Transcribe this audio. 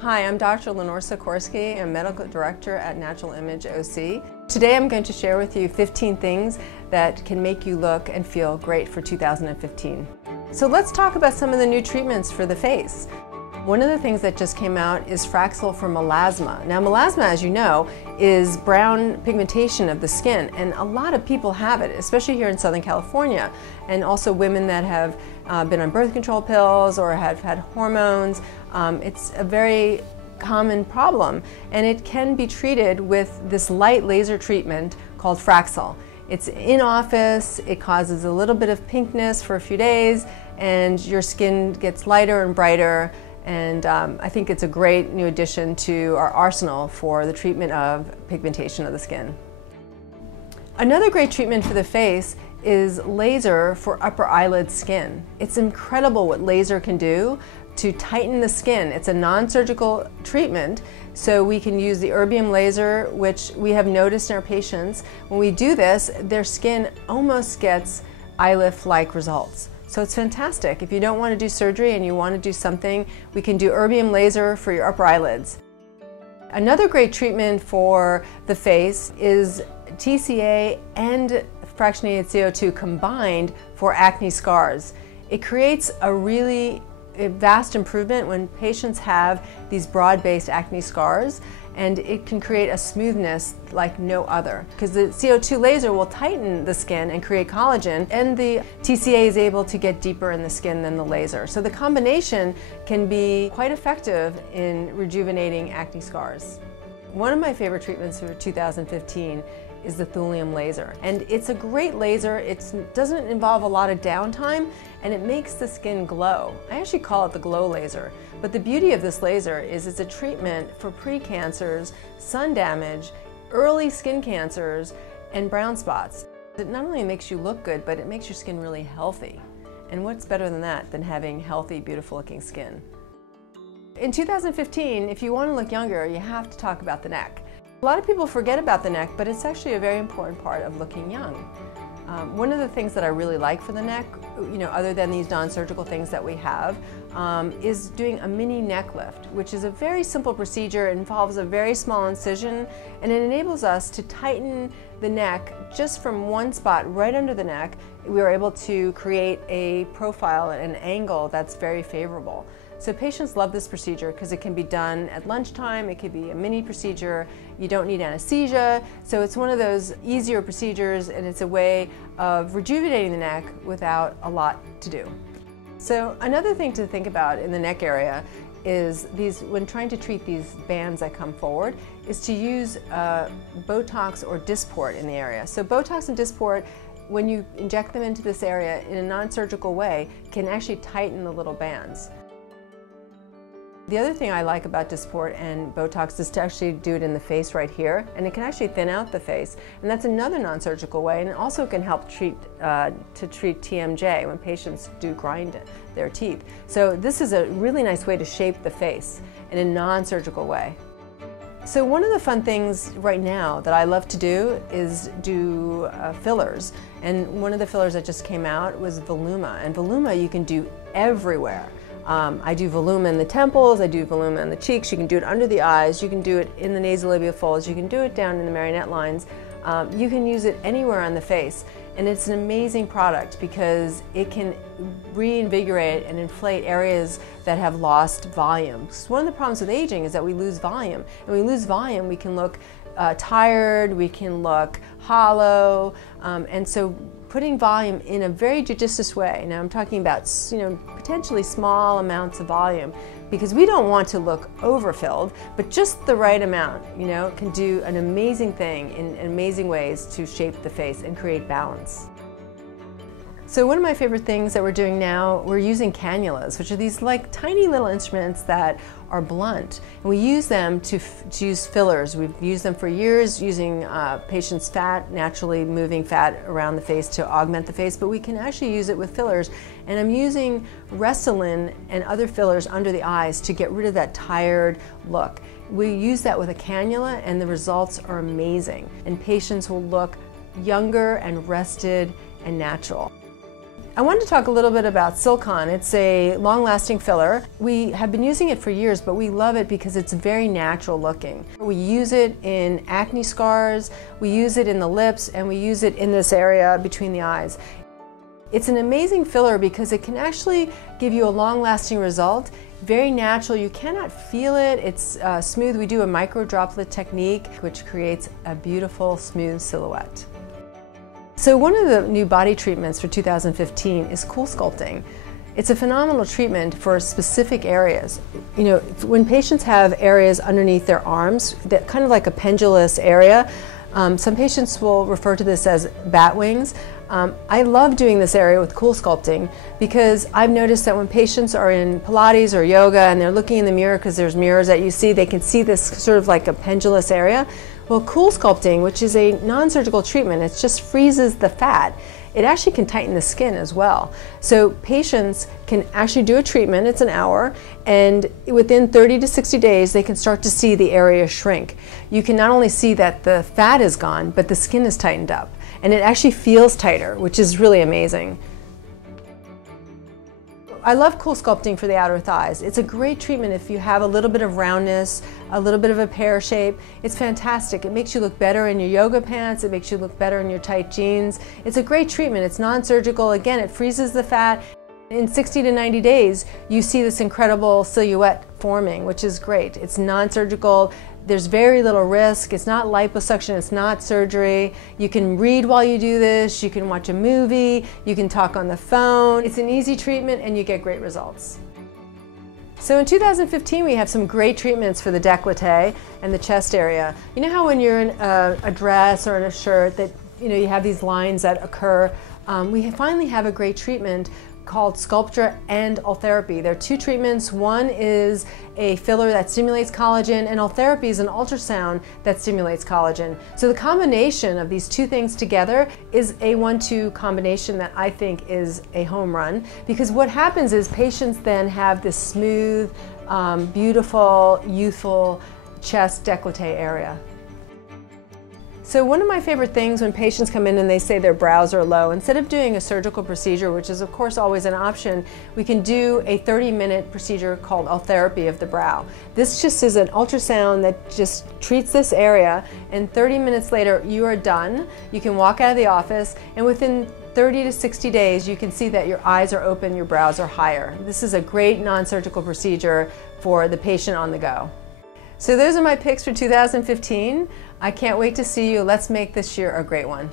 Hi, I'm Dr. Lenore Sikorski. I'm Medical Director at Natural Image OC. Today I'm going to share with you 15 things that can make you look and feel great for 2015. So let's talk about some of the new treatments for the face. One of the things that just came out is Fraxel for melasma. Now melasma, as you know, is brown pigmentation of the skin, and a lot of people have it, especially here in Southern California, and also women that have been on birth control pills or have had hormones. It's a very common problem, and it can be treated with this light laser treatment called Fraxel. It's in office, it causes a little bit of pinkness for a few days, and your skin gets lighter and brighter. And I think it's a great new addition to our arsenal for the treatment of pigmentation of the skin. Another great treatment for the face is laser for upper eyelid skin. It's incredible what laser can do to tighten the skin. It's a non-surgical treatment, so we can use the erbium laser, which we have noticed in our patients. When we do this, their skin almost gets eye lift-like results. So it's fantastic. If you don't want to do surgery and you want to do something, we can do erbium laser for your upper eyelids. Another great treatment for the face is TCA and fractionated CO2 combined for acne scars. It creates a really vast improvement when patients have these broad-based acne scars, and it can create a smoothness like no other, because the CO2 laser will tighten the skin and create collagen, and the TCA is able to get deeper in the skin than the laser. So the combination can be quite effective in rejuvenating acne scars. One of my favorite treatments for 2015 is the Thulium Laser. And it's a great laser. It doesn't involve a lot of downtime, and it makes the skin glow. I actually call it the glow laser. But the beauty of this laser is it's a treatment for pre-cancers, sun damage, early skin cancers, and brown spots. It not only makes you look good, but it makes your skin really healthy. And what's better than that than having healthy, beautiful looking skin? In 2015, if you want to look younger, you have to talk about the neck. A lot of people forget about the neck, but it's actually a very important part of looking young. One of the things that I really like for the neck, other than these non-surgical things that we have, is doing a mini neck lift, which is a very simple procedure. It involves a very small incision, and it enables us to tighten the neck just from one spot right under the neck. We are able to create a profile and an angle that's very favorable. So patients love this procedure because it can be done at lunchtime, it could be a mini procedure, you don't need anesthesia, so it's one of those easier procedures, and it's a way of rejuvenating the neck without a lot to do. So another thing to think about in the neck area is when trying to treat these bands that come forward, is to use Botox or Dysport in the area. So Botox and Dysport, when you inject them into this area in a non-surgical way, can actually tighten the little bands. The other thing I like about Dysport and Botox is to actually do it in the face right here, and it can actually thin out the face, and that's another non-surgical way, and it also can help treat TMJ when patients do grind their teeth. So this is a really nice way to shape the face in a non-surgical way. So one of the fun things right now that I love to do is do fillers, and one of the fillers that just came out was Voluma, and Voluma you can do everywhere. I do Voluma in the temples, I do Voluma in the cheeks, you can do it under the eyes, you can do it in the nasolabial folds, you can do it down in the marionette lines, you can use it anywhere on the face. And it's an amazing product because it can reinvigorate and inflate areas that have lost volume. So one of the problems with aging is that we lose volume. And when we lose volume, we can look tired, we can look hollow, and so putting volume in a very judicious way. Now I'm talking about potentially small amounts of volume, because we don't want to look overfilled, but just the right amount, can do an amazing thing in amazing ways to shape the face and create balance. So one of my favorite things that we're doing now, we're using cannulas, which are these like tiny little instruments that are blunt. And we use them to use fillers. We've used them for years using patients' fat, naturally moving fat around the face to augment the face, but we can actually use it with fillers. And I'm using Restylane and other fillers under the eyes to get rid of that tired look. We use that with a cannula, and the results are amazing. And patients will look younger and rested and natural. I wanted to talk a little bit about Silken. It's a long-lasting filler. We have been using it for years, but we love it because it's very natural looking. We use it in acne scars, we use it in the lips, and we use it in this area between the eyes. It's an amazing filler because it can actually give you a long-lasting result. Very natural, you cannot feel it, it's smooth. We do a micro droplet technique which creates a beautiful smooth silhouette. So one of the new body treatments for 2015 is CoolSculpting. It's a phenomenal treatment for specific areas. You know, when patients have areas underneath their arms, that kind of like a pendulous area, some patients will refer to this as bat wings. I love doing this area with CoolSculpting because I've noticed that when patients are in Pilates or yoga and they're looking in the mirror because there's mirrors that you see, they can see this sort of like a pendulous area. Well, CoolSculpting, which is a non-surgical treatment, it just freezes the fat. It actually can tighten the skin as well. So patients can actually do a treatment, it's an hour, and within 30 to 60 days they can start to see the area shrink. You can not only see that the fat is gone, but the skin is tightened up. And it actually feels tighter, which is really amazing. I love CoolSculpting for the outer thighs. It's a great treatment if you have a little bit of roundness, a little bit of a pear shape. It's fantastic. It makes you look better in your yoga pants. It makes you look better in your tight jeans. It's a great treatment. It's non-surgical. Again, it freezes the fat. In 60 to 90 days, you see this incredible silhouette forming, which is great. It's non-surgical. There's very little risk. It's not liposuction, it's not surgery. You can read while you do this, you can watch a movie, you can talk on the phone. It's an easy treatment and you get great results. So in 2015 we have some great treatments for the décolleté and the chest area. You know how when you're in a dress or in a shirt that you have these lines that occur? We finally have a great treatment called Sculptra and Ultherapy. There are two treatments. One is a filler that stimulates collagen, and Ultherapy is an ultrasound that stimulates collagen. So the combination of these two things together is a 1-2 combination that I think is a home run, because what happens is patients then have this smooth, beautiful, youthful chest décolleté area. So one of my favorite things when patients come in and they say their brows are low, instead of doing a surgical procedure, which is of course always an option, we can do a 30-minute procedure called Ultherapy of the brow. This just is an ultrasound that just treats this area, and 30 minutes later you are done. You can walk out of the office, and within 30 to 60 days you can see that your eyes are open, your brows are higher. This is a great non-surgical procedure for the patient on the go. So those are my picks for 2015. I can't wait to see you. Let's make this year a great one.